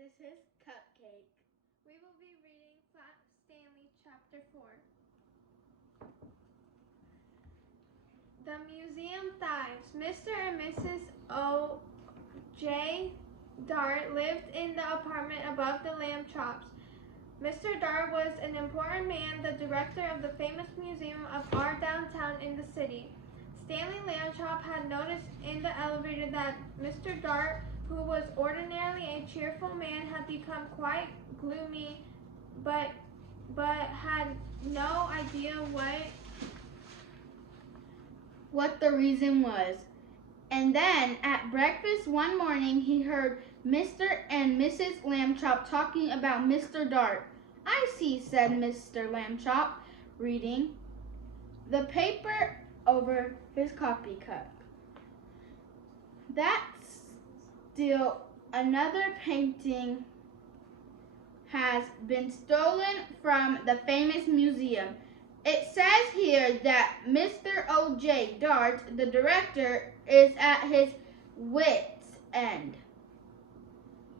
this is Cupcake. We will be reading Stanley Chapter 4. The Museum Thieves. Mr. and Mrs. O.J. Dart lived in the apartment above the lamb chops. Mr. Dart was an important man, the director of the famous museum of art downtown in the city. Stanley Lambchop had noticed in the elevator that Mr. Dart, who was ordinarily a cheerful man, had become quite gloomy, but had no idea what the reason was. And then at breakfast one morning he heard Mr. and Mrs. Lambchop talking about Mr. Dart. "I see," said Mr. Lambchop, reading the paper over his coffee cup. "That's still another painting has been stolen from the famous museum. It says here that Mr. O.J. Dart, the director, is at his wit's end."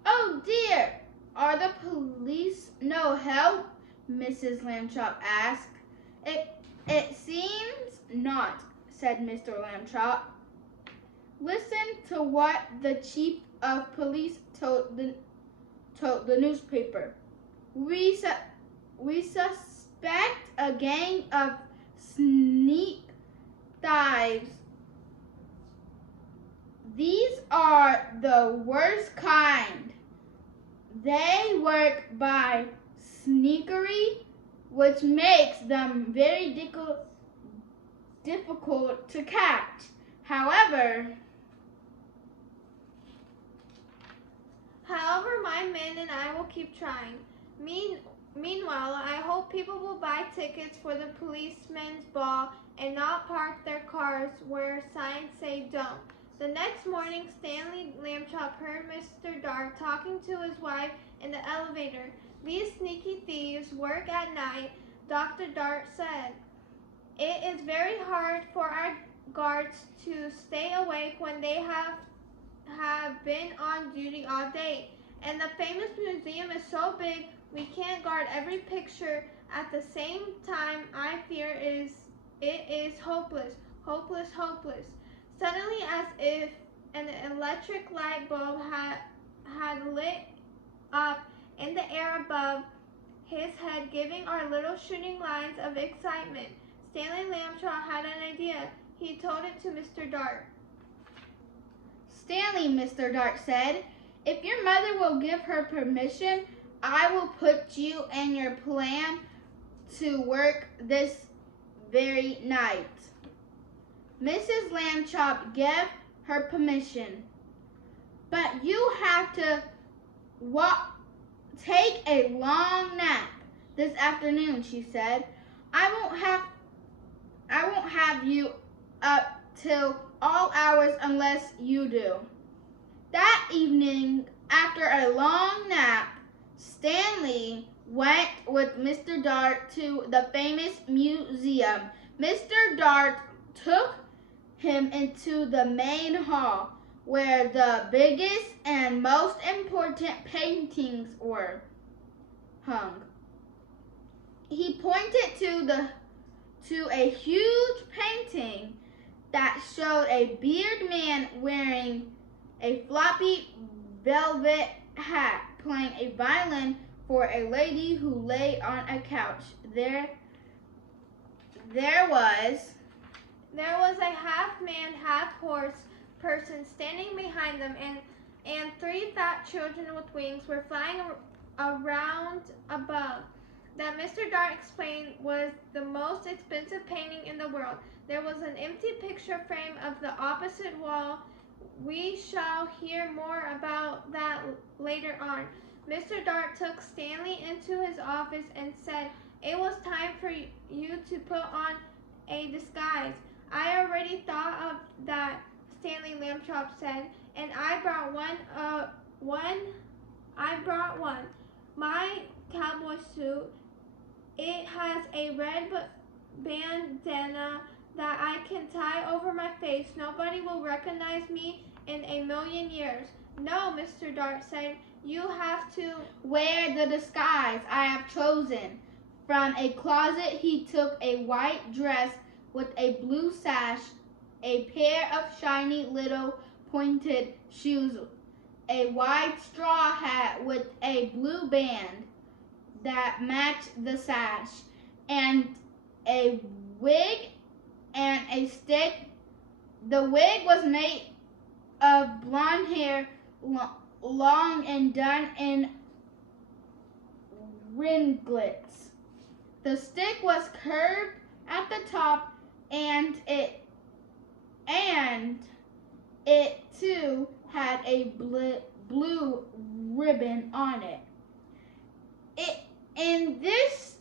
"Oh dear, are the police no help?" Mrs. Lambchop asked. It seems not," said Mr. Lambchop. "Listen to what the chief of police told the newspaper. We suspect a gang of sneak thieves. These are the worst kind. They work by sneakery, which makes them very difficult to catch. However, my men and I will keep trying. Meanwhile, I hope people will buy tickets for the policemen's ball and not park their cars where signs say don't." The next morning, Stanley Lambchop heard Mr. Dart talking to his wife in the elevator. "These sneaky thieves work at night," Dr. Dart said. "It is very hard for our guards to stay awake when they have been on duty all day. And the famous museum is so big we can't guard every picture at the same time. I fear it is hopeless, hopeless, hopeless." Suddenly, as if an electric light bulb had lit up in the air above his head, giving our little shooting lines of excitement, Stanley Lambchop had an idea. He told it to Mr. Dart. "Stanley," Mr. Dart said, "if your mother will give her permission, I will put you and your plan to work this very night." Mrs. Lambchop gave her permission. "But you have to take a long nap this afternoon," she said. I won't have you up till all hours unless you do." That evening, after a long nap, Stanley went with Mr. Dart to the famous museum. Mr. Dart took him into the main hall, where the biggest and most important paintings were hung. He pointed to a huge painting that showed a bearded man wearing a floppy velvet hat, playing a violin for a lady who lay on a couch. There was a half-man, half-horse person standing behind them, and three fat children with wings were flying around above. That, Mr. Dart explained, was the most expensive painting in the world. There was an empty picture frame of the opposite wall. We shall hear more about that later on. Mr. Dart took Stanley into his office and said, "It was time for you to put on a disguise." "I already thought of that," Stanley Lambchop said, "and I brought one. My cowboy suit. It has a red bandana that I can tie over my face. Nobody will recognize me in a million years." No, Mr. Dart said, you have to wear the disguise I have chosen. From a closet he took a white dress with a blue sash, a pair of shiny little pointed shoes, a wide straw hat with a blue band that matched the sash, and a wig and a stick. The wig was made of blonde hair, long and done in ringlets. The stick was curved at the top, and it too had a blue ribbon on it. In this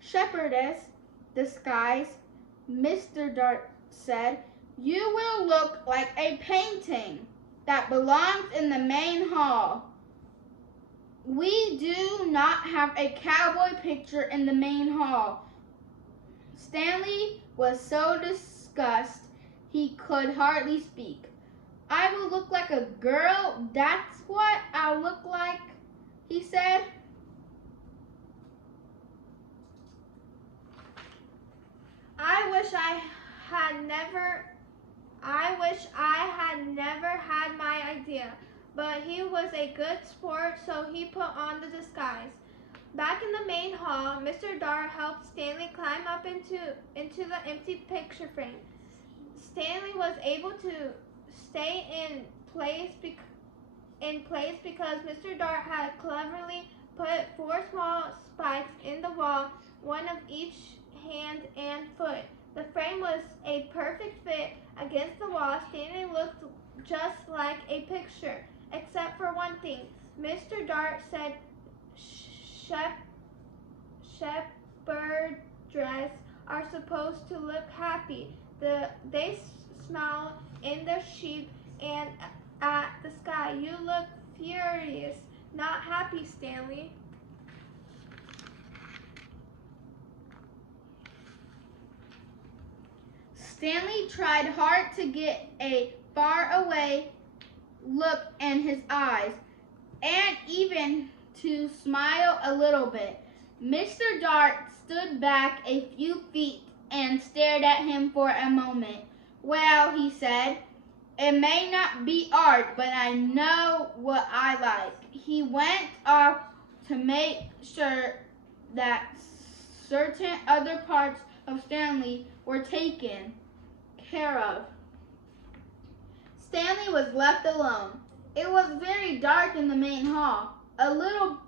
shepherdess disguise, Mr. Dart said, you will look like a painting that belongs in the main hall. We do not have a cowboy picture in the main hall. Stanley was so disgusted he could hardly speak. I will look like a girl, that's what I'll look like, he said. I wish I had never had my idea, but he was a good sport, so he put on the disguise. Back in the main hall, Mr. Dart helped Stanley climb up into the empty picture frame. Stanley was able to stay in place because Mr. Dart had cleverly put 4 small spikes in the wall, one of each hand and foot. The frame was a perfect fit against the wall. Stanley looked just like a picture, except for one thing. Mr. Dart said shepherdess are supposed to look happy. They smile in their sheep and at the sky. You look furious, not happy, Stanley. Stanley tried hard to get a far-away look in his eyes, and even to smile a little bit. Mr. Dart stood back a few feet and stared at him for a moment. Well, he said, it may not be art, but I know what I like. He went off to make sure that certain other parts of Stanley were taken care of. Stanley was left alone. It was very dark in the main hall. A little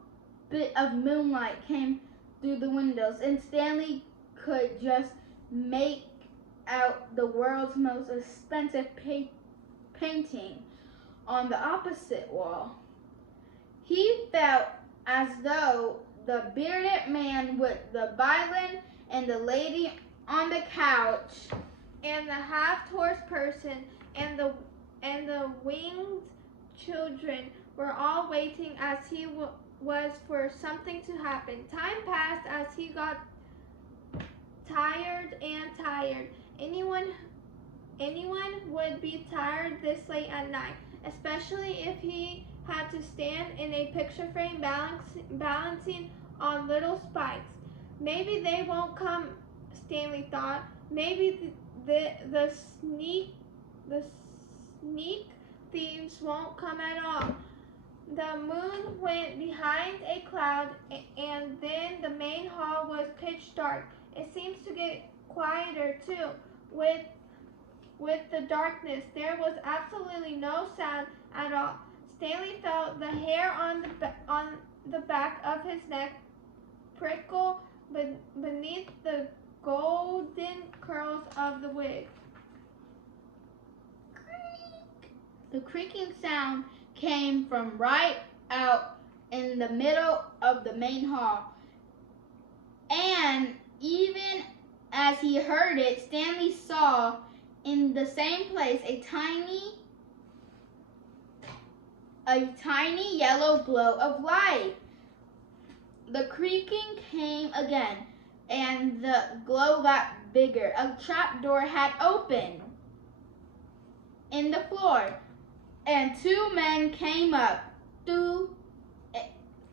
bit of moonlight came through the windows, and Stanley could just make out the world's most expensive painting on the opposite wall. He felt as though the bearded man with the violin and the lady on the couch and the half-horse person and the winged children were all waiting as he was for something to happen. Time passed as he got tired and tired. Anyone would be tired this late at night, especially if he had to stand in a picture frame balancing on little spikes. Maybe they won't come, Stanley thought. Maybe the sneak thieves won't come at all. The moon went behind a cloud, and then the main hall was pitch dark. It seems to get quieter too. With the darkness, there was absolutely no sound at all. Stanley felt the hair on the back of his neck prickle beneath the golden curls of the wig. The creaking sound came from right out in the middle of the main hall. And even as he heard it, Stanley saw in the same place a tiny yellow glow of light. The creaking came again, and the glow got bigger. A trapdoor had opened. in the floor, and two men came up, threw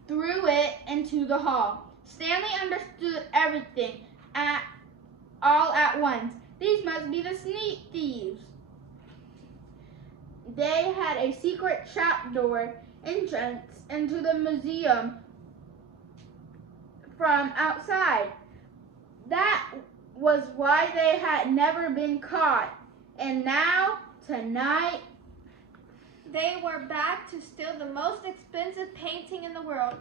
it into the hall. Stanley understood everything all at once. These must be the sneak thieves. They had a secret trapdoor entrance into the museum from outside. That was why they had never been caught. And now, tonight, they were back to steal the most expensive painting in the world.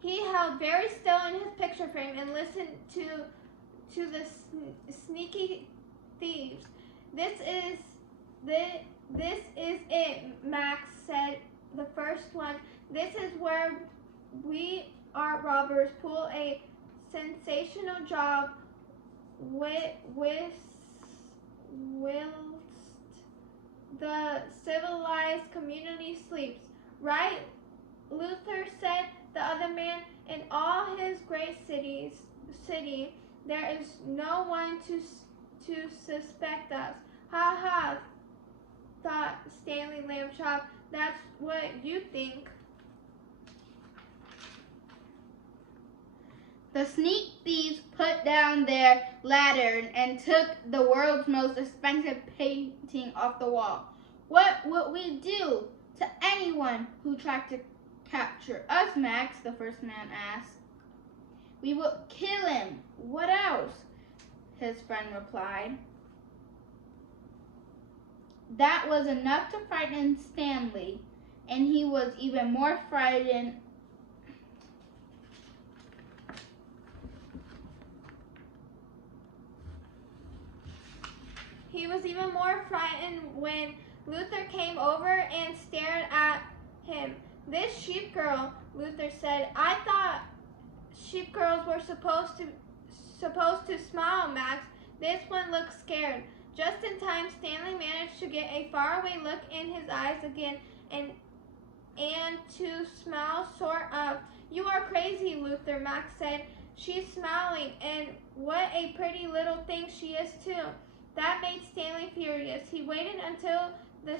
He held very still in his picture frame and listened to the sneaky thieves. This is it, Max said, the first one. This is where we art robbers pull a sensational job whilst the civilized community sleeps. Right, Luther said the other man. In all his great city, there is no one to suspect us. Ha ha, thought Stanley Lambchop. That's what you think. The sneak thieves put down their lantern and took the world's most expensive painting off the wall. What would we do to anyone who tried to capture us, Max? The first man asked. We would kill him. What else? His friend replied. That was enough to frighten Stanley, and he was even more frightened. He was even more frightened when Luther came over and stared at him. This sheep girl, Luther said. I thought sheep girls were supposed to smile, Max. This one looks scared. Just in time, Stanley managed to get a faraway look in his eyes again and to smile sort of. You are crazy, Luther, Max said. She's smiling, and what a pretty little thing she is too. That made Stanley furious. He waited until the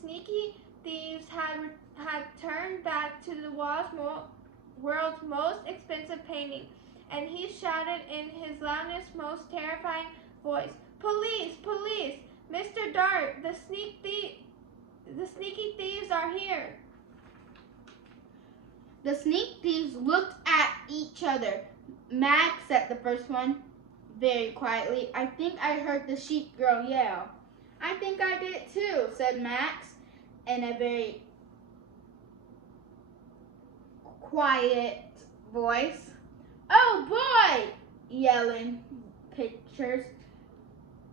sneaky thieves had turned back to the world's most expensive painting, and he shouted in his loudest, most terrifying voice, "Police! Police! Mr. Dart, the sneaky thieves are here!" The sneak thieves looked at each other. Max said, the first one, very quietly, I think I heard the sheep girl yell. I think I did too, said Max in a very quiet voice. Oh boy, yelling pictures.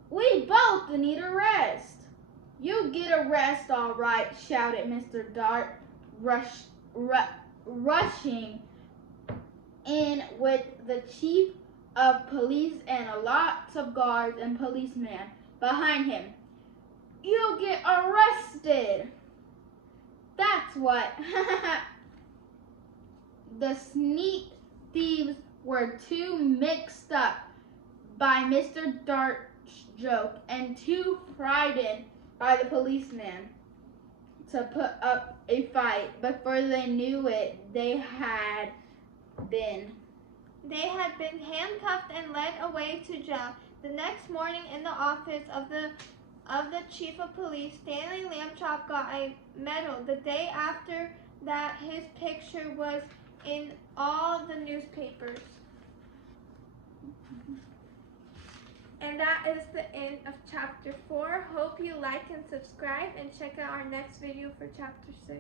We both need a rest. You get a rest, all right, shouted Mr. Dart, rushing in with the chief of police and lots of guards and policemen behind him. You'll get arrested. That's what. The sneak thieves were too mixed up by Mr. Dart's joke and too frightened by the policeman to put up a fight. Before they knew it, they had been handcuffed and led away to jail. The next morning in the office of the chief of police, Stanley Lambchop got a medal. The day after that, his picture was in all the newspapers. And that is the end of chapter 4. Hope you like and subscribe, and check out our next video for chapter 6.